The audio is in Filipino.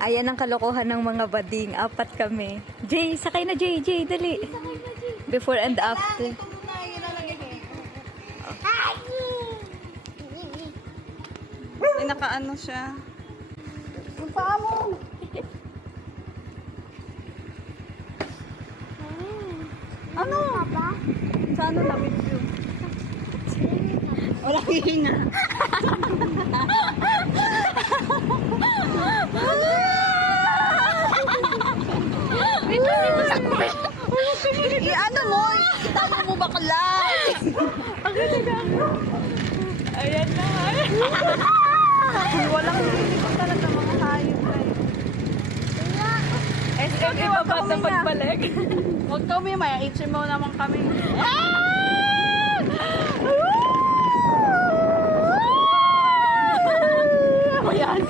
Ayan ang kalokohan ng mga bading. Apat kami. Jay, sakay na Jay. Jay, dali. Before and after. Ito muna, yun lalagay ko. Eh, nakaano siya. Yung paa mo. Ano? Sa ano na video? Walang hihinga. Ano mo? Itama mo bakla. Ayan na. Walang hihinga talaga mga hayop na yun. SM ibabad na pagbalik. Huwag ka umimay. HMO naman kami. Ayan.